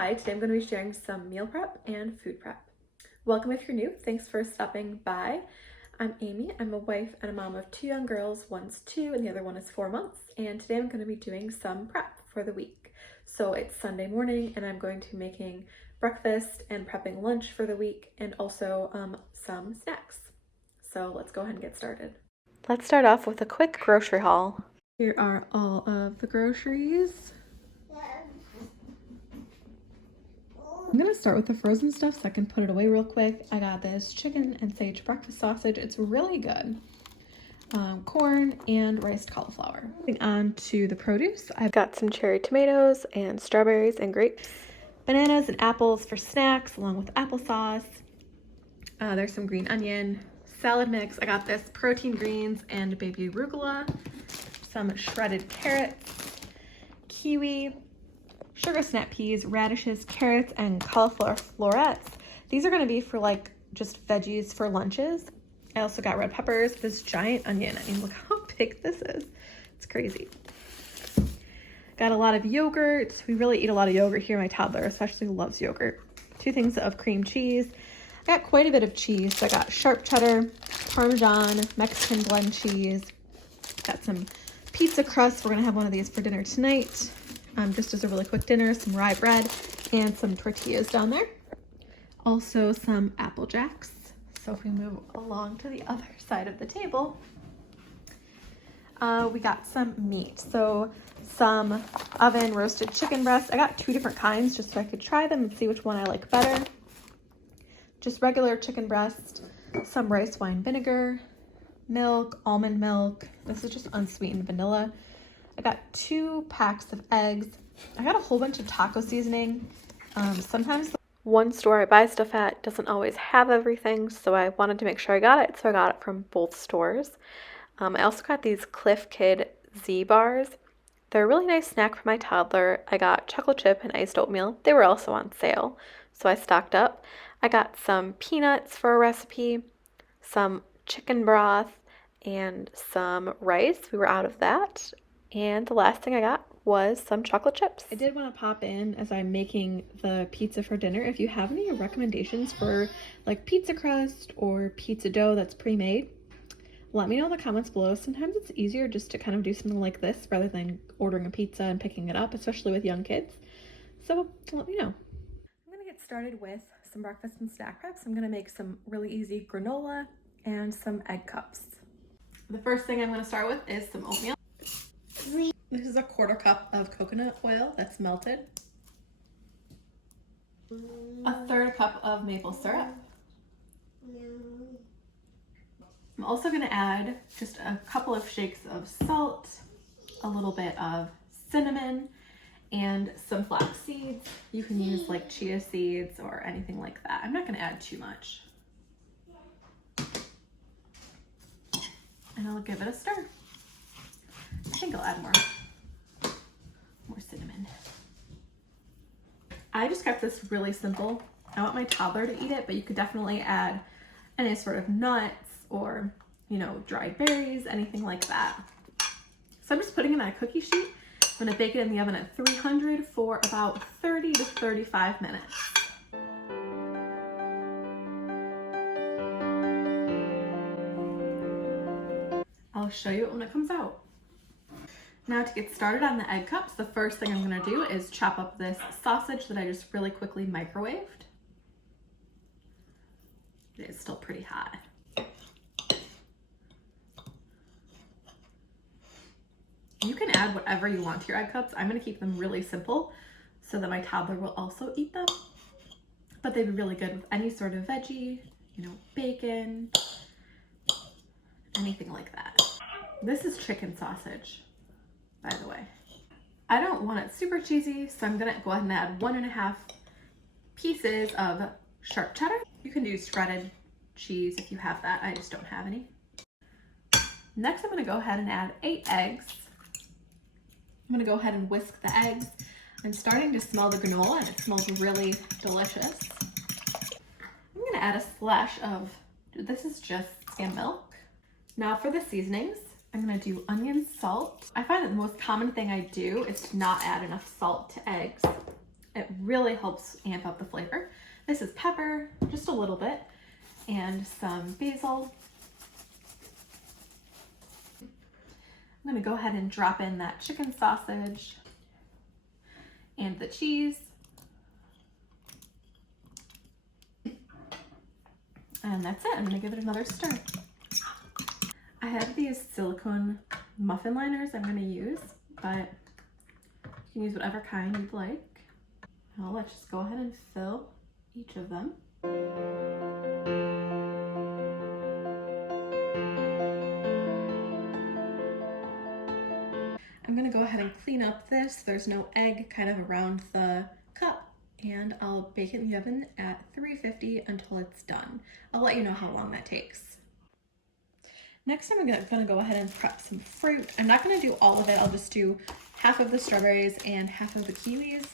Hi, today I'm going to be sharing some meal prep and food prep. Welcome if you're new. Thanks for stopping by. I'm Amy. I'm a wife and a mom of 2 young girls. One's 2 and the other one is 4 months. And today I'm going to be doing some prep for the week. So it's Sunday morning and I'm going to be making breakfast and prepping lunch for the week and also some snacks. So let's go ahead and get started. Let's start off with a quick grocery haul. Here are all of the groceries. I'm gonna start with the frozen stuff so I can put it away real quick. I got this chicken and sage breakfast sausage. It's really good. Corn and riced cauliflower. Moving on to the produce, I've got some cherry tomatoes and strawberries and grapes. Bananas and apples for snacks along with applesauce. There's some green onion, salad mix. I got this protein greens and baby arugula. Some shredded carrots, kiwi, sugar snap peas, radishes, carrots, and cauliflower florets. These are going to be for like just veggies for lunches. I also got red peppers, this giant onion. I mean, look how big this is. It's crazy. Got a lot of yogurt. We really eat a lot of yogurt here. My toddler especially loves yogurt. 2 things of cream cheese. I got quite a bit of cheese. So I got sharp cheddar, Parmesan, Mexican blend cheese. Got some pizza crust. We're going to have one of these for dinner tonight. Just as a really quick dinner, some rye bread and some tortillas down there. Also some Apple Jacks. So if we move along to the other side of the table, we got some meat. So some oven roasted chicken breasts. I got 2 different kinds just so I could try them and see which one I like better. Just regular chicken breast, some rice wine vinegar, milk, almond milk. This is just unsweetened vanilla. I got 2 packs of eggs. I got a whole bunch of taco seasoning. Sometimes one store I buy stuff at doesn't always have everything, so I wanted to make sure I got it, so I got it from both stores. I also got these Cliff Kid Z bars. They're a really nice snack for my toddler. I got chocolate chip and iced oatmeal. They were also on sale, so I stocked up. I got some peanuts for a recipe, some chicken broth, and some rice. We were out of that. And the last thing I got was some chocolate chips. I did want to pop in as I'm making the pizza for dinner. If you have any recommendations for like pizza crust or pizza dough that's pre-made, let me know in the comments below. Sometimes it's easier just to kind of do something like this rather than ordering a pizza and picking it up, especially with young kids. So let me know. I'm going to get started with some breakfast and snack preps. I'm going to make some really easy granola and some egg cups. The first thing I'm going to start with is some oatmeal. This is a 1/4 cup of coconut oil that's melted. A 1/3 cup of maple syrup. I'm also going to add just a couple of shakes of salt, a little bit of cinnamon, and some flax seeds. You can use like chia seeds or anything like that. I'm not going to add too much. And I'll give it a stir. I think I'll add more cinnamon. I just kept this really simple. I want my toddler to eat it, but you could definitely add any sort of nuts or, you know, dried berries, anything like that. So I'm just putting it on a cookie sheet. I'm gonna bake it in the oven at 300 for about 30 to 35 minutes. I'll show you it when it comes out. Now to get started on the egg cups, the first thing I'm going to do is chop up this sausage that I just really quickly microwaved. It is still pretty hot. You can add whatever you want to your egg cups. I'm going to keep them really simple so that my toddler will also eat them. But they'd be really good with any sort of veggie, you know, bacon, anything like that. This is chicken sausage, by the way. I don't want it super cheesy, so I'm gonna go ahead and add 1.5 pieces of sharp cheddar. You can do shredded cheese if you have that. I just don't have any. Next, I'm gonna go ahead and add 8 eggs. I'm gonna go ahead and whisk the eggs. I'm starting to smell the granola and it smells really delicious. I'm gonna add a splash of, this is just skim milk. Now for the seasonings, I'm gonna do onion, salt. I find that the most common thing I do is to not add enough salt to eggs. It really helps amp up the flavor. This is pepper, just a little bit, and some basil. I'm gonna go ahead and drop in that chicken sausage and the cheese. And that's it. I'm gonna give it another stir. I have these silicone muffin liners I'm gonna use, but you can use whatever kind you'd like. Now let's just go ahead and fill each of them. I'm gonna go ahead and clean up this. There's no egg kind of around the cup, and I'll bake it in the oven at 350 until it's done. I'll let you know how long that takes. Next, I'm gonna go ahead and prep some fruit. I'm not gonna do all of it. I'll just do half of the strawberries and half of the kiwis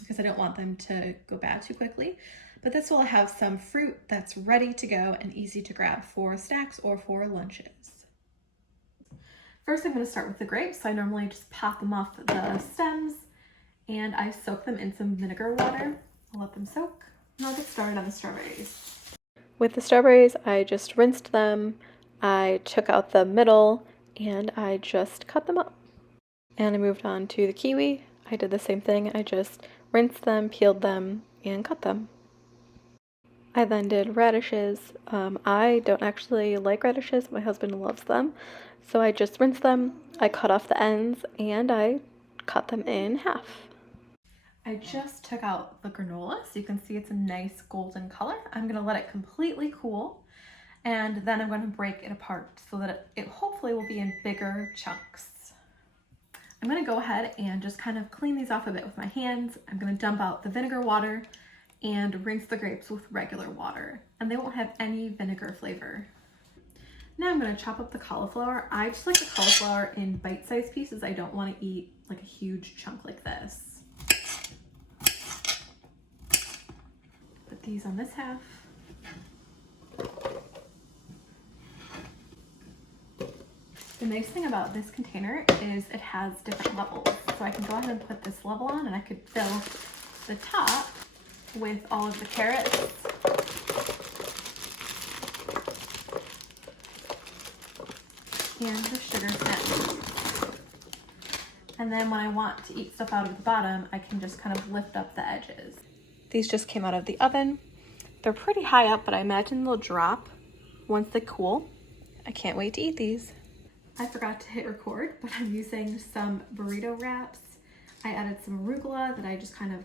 because I don't want them to go bad too quickly. But this will have some fruit that's ready to go and easy to grab for snacks or for lunches. First, I'm gonna start with the grapes. So I normally just pop them off the stems and I soak them in some vinegar water. I'll let them soak and I'll get started on the strawberries. With the strawberries, I just rinsed them. I took out the middle and I just cut them up. And I moved on to the kiwi. I did the same thing. I just rinsed them, peeled them, and cut them. I then did radishes. I don't actually like radishes. My husband loves them. So I just rinsed them, I cut off the ends, and I cut them in half. I just took out the granola, so you can see it's a nice golden color. I'm gonna let it completely cool, and then I'm gonna break it apart so that it hopefully will be in bigger chunks. I'm gonna go ahead and just kind of clean these off a bit with my hands. I'm gonna dump out the vinegar water and rinse the grapes with regular water, and they won't have any vinegar flavor. Now I'm gonna chop up the cauliflower. I just like the cauliflower in bite-sized pieces. I don't wanna eat like a huge chunk like this. Put these on this half. The nice thing about this container is it has different levels. So I can go ahead and put this level on and I could fill the top with all of the carrots. And the sugar snap. And then when I want to eat stuff out of the bottom, I can just kind of lift up the edges. These just came out of the oven. They're pretty high up, but I imagine they'll drop once they cool. I can't wait to eat these. I forgot to hit record, but I'm using some burrito wraps. I added some arugula that I just kind of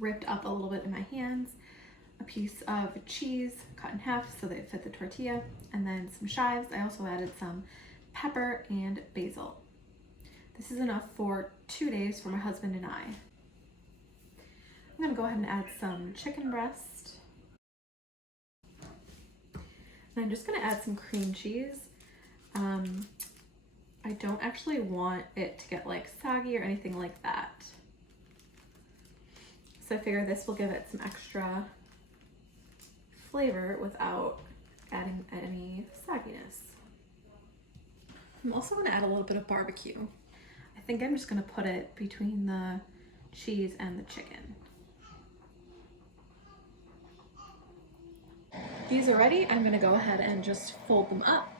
ripped up a little bit in my hands. A piece of cheese cut in half so that it fit the tortilla, and then some chives. I also added some pepper and basil. This is enough for 2 days for my husband and I. I'm gonna go ahead and add some chicken breast. And I'm just gonna add some cream cheese. I don't actually want it to get like soggy or anything like that. So I figure this will give it some extra flavor without adding any sogginess. I'm also going to add a little bit of barbecue. I think I'm just going to put it between the cheese and the chicken. These are ready. I'm going to go ahead and just fold them up.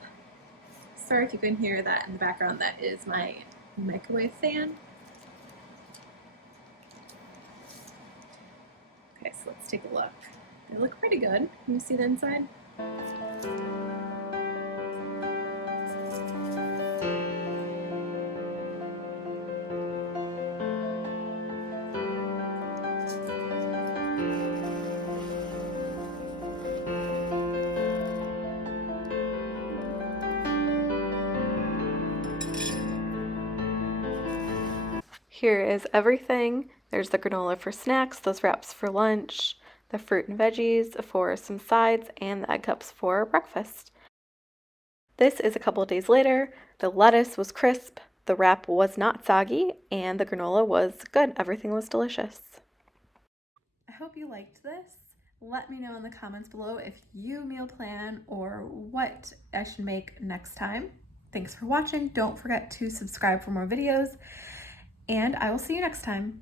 Sorry if you can hear that in the background. That is my microwave fan. Okay, so let's take a look. They look pretty good. Can you see the inside? Here is everything. There's the granola for snacks, those wraps for lunch, the fruit and veggies for some sides, and the egg cups for breakfast. This is a couple of days later. The lettuce was crisp, the wrap was not soggy, and the granola was good. Everything was delicious. I hope you liked this. Let me know in the comments below if you meal plan or what I should make next time. Thanks for watching. Don't forget to subscribe for more videos, and I will see you next time.